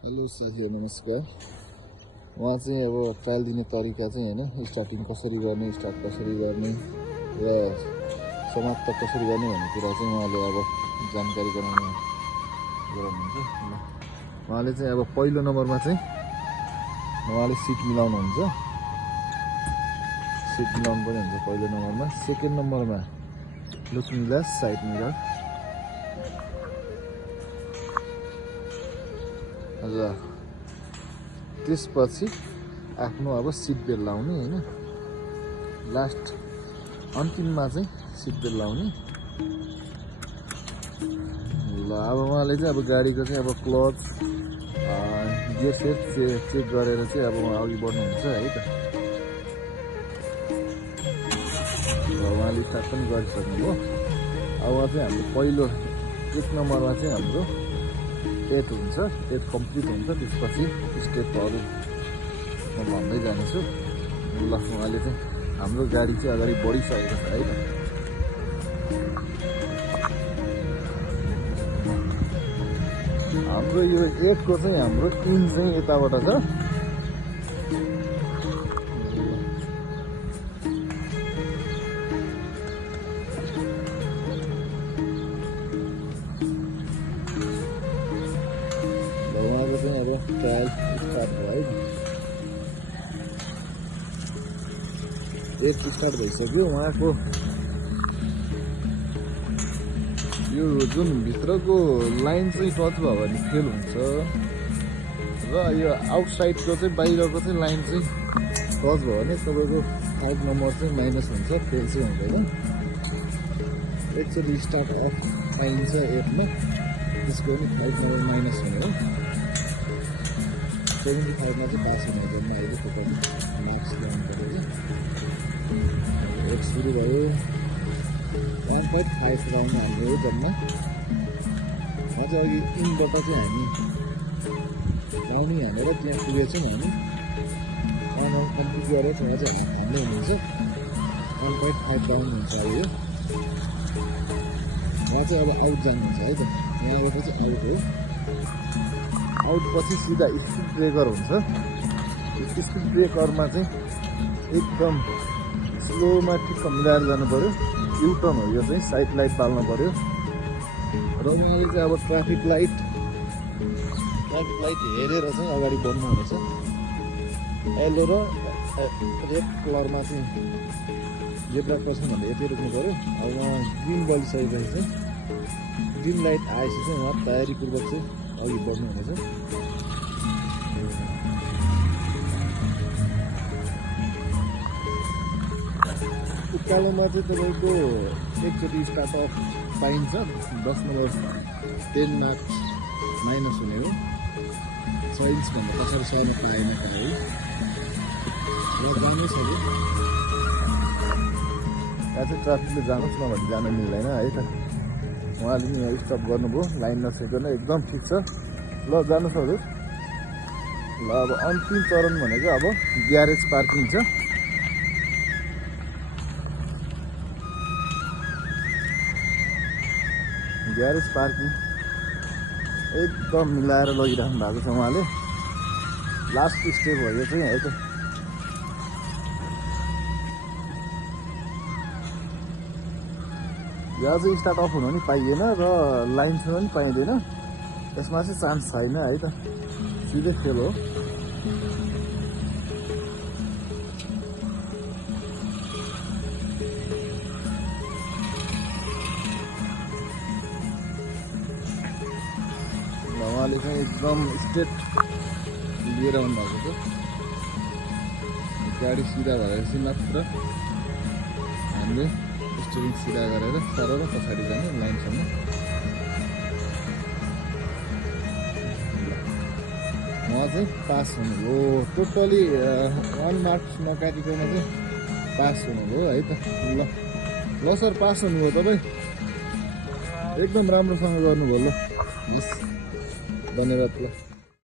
Hello साथीहरु नमस्कार। उहाँ चाहिँ अब ट्रायल दिने तरिका चाहिँ हैन स्टार्टिङ कसरी गर्ने स्टार्ट कसरी गर्ने र समाप्त कसरी गर्ने भन्ने कुरा चाहिँ उहाँले अब जानकारी गराउनुहुन्छ। उहाँले चाहिँ अब पहिलो नम्बरमा चाहिँ उहाँले सिट मिलाउनुहुन्छ, सिट मिलाउनु पनि हुन्छ पहिलो नम्बरमा। सेकेन्ड नम्बरमा लुकिङ ग्लास साइड मिरर र त्यसपछि आफ्नो अब सिट बेल्ट लाउने हैन, लास्ट अन्तिममा चाहिँ सिट बेल्ट लाउने। ल अब उहाँले चाहिँ अब गाडीको चाहिँ अब क्लच गियर सेट चेक गरेर चाहिँ अब उहाँ अघि बढ्नुहुन्छ है त। र उहाँले स्टार्ट पनि गरिसक्नुभयो। अब चाहिँ हाम्रो पहिलो 1 नम्बरमा चाहिँ हाम्रो 8 हुन्छ, 8 कम्प्लिट हुन्छ। त्यसपछि स्टेपहरू म भन्दै जानेछु। ल उहाँले चाहिँ हाम्रो गाडी चाहिँ अगाडि बढिसकेको छ है त। हाम्रो यो 8 को चाहिँ हाम्रो 3 चाहिँ यताबाट छ। ट्रायल स्टार्ट भयो है। 8 स्टार्ट भइसक्यो। उहाँको यो जुन भित्रको लाइन चाहिँ टच भयो भने फेल हुन्छ र यो आउटसाइडको चाहिँ बाहिरको चाहिँ लाइन चाहिँ टच भयो भने तपाईँको 5 नम्बर चाहिँ माइनस हुन्छ, फेल चाहिँ हुँदैन। एकचोटि स्टार्ट अफ पाइन्छ 8 मा, त्यसको पनि 5 नम्बर माइनस हुने हो। 75 मा चाहिँ पास हुने हुँदैन। अहिले तपाईँले मार्क्स ल्याउनु पर्यो। 8 सुरु भयो। 1.5 राउन्ड हाम्रो हो जम्मा। अझ अघि इनबाट चाहिँ हामी राउन्ड हानेर त्यहाँ पुगेछौँ हामी। 1 राउन्ड कम्प्लिट गरेर चाहिँ अझ हान्दै हुनुहुन्छ। 1.5 राउन्ड हुन्छ यो। उहाँ चाहिँ अब आउट जानुहुन्छ है त। यहाँ आएपछि आउट हो। आउट पछि सिधा स्पिड ब्रेकर हुन्छ। स्पिड ब्रेकरमा चाहिँ एकदम स्लोमा ठिक्क मिलाएर जानु पर्यो। युटर्न हो यो चाहिँ, साइड लाइट बाल्नु पर्यो। र उहाँले चाहिँ अब ट्राफिक लाइट हेरेर चाहिँ अगाडि बढ्नु हुनेछ। येलो र रेड कलरमा चाहिँ जेब्रा क्रसिङ भन्दा यति रोक्नु पर्यो। अब उहाँ ग्रिन बलिसकेपछि चाहिँ ग्रिन लाइट आएपछि चाहिँ उहाँ तयारीपूर्वक चाहिँ अघि बढ्नु हुनेछ। उकालोमा चाहिँ तपाईँको एकचोटि स्टार्ट अफ पाइन्छ। 10 नम्बर 10 मार्क्स माइनस हुने हो। 6 इन्चभन्दा पछाडि सर्नु पाएन है। र जानै सक्यो। यहाँ चाहिँ ट्राफिकले जानुहोस् न भने जान मिल्दैन है त। उहाँले नि यहाँ स्टप गर्नुभयो, लाइन नछेक्दैन, एकदम ठिक छ। ल जानुहोस् हजुर। ल अब अन्तिम चरण भनेको अब ग्यारेज पार्किङ छ। ग्यारेज पार्किङ एकदम मिलाएर लगिराख्नु भएको छ उहाँले। लास्ट स्टेप हो यो चाहिँ है त। यहाँ चाहिँ स्टार्ट अफ हुनु पनि पाइएन र लाइन छुनु पनि पाइँदैन। यसमा चाहिँ चान्स छैन है त, सिधै फेल हो। उहाँले चाहिँ एकदम स्ट्रेट लिएर आउनुभएको छ। गाडी सिधा भएपछि मात्र हामीले स्टियरिङ सिधा गरेर सरल पछाडि जाने लाइनसम्म। उहाँ चाहिँ पास हुनुभयो। टोटली 1 मार्क्स नकाटिकन चाहिँ पास हुनुभयो है त। ल सर पास हुनुभयो तपाईँ, एकदम राम्रोसँग गर्नुभयो। ल धन्यवाद। ल